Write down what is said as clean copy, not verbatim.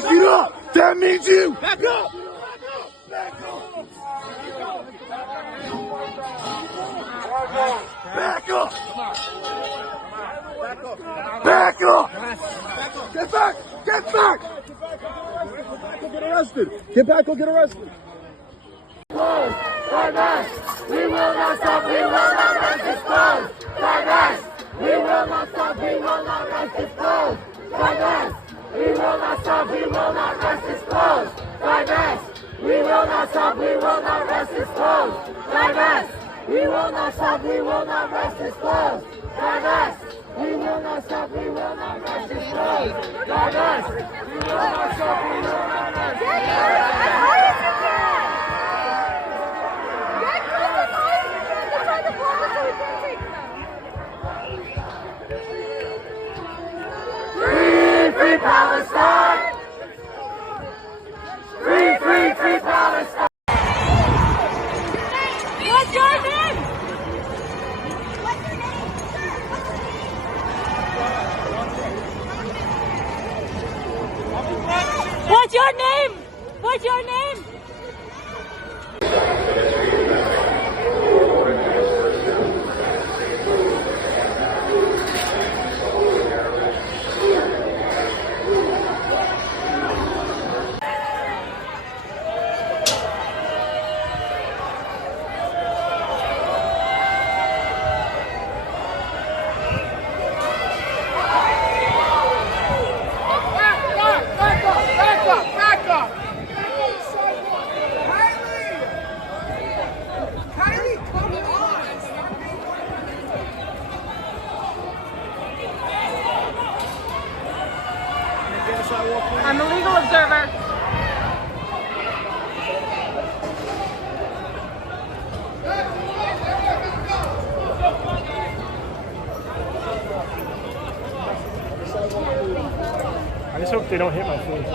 Back it up! That means you! Back up! Back up! Back up! Back up! Get back! Get back! Get arrested! Get back or get arrested! We will not stop, we will not rest this cause. We will not stop, we will not rest this cause. We will not stop, we will not rest this cause. We will not stop, we will not rest this cause. We will not stop, we will not rest this cause. We will not stop, we will not rest this cause. We will not stop, we will not rest this cause. Free Palestine! Free Palestine! What's your name? What's your name? What's your name? I'm a legal observer. I just hope they don't hit my face.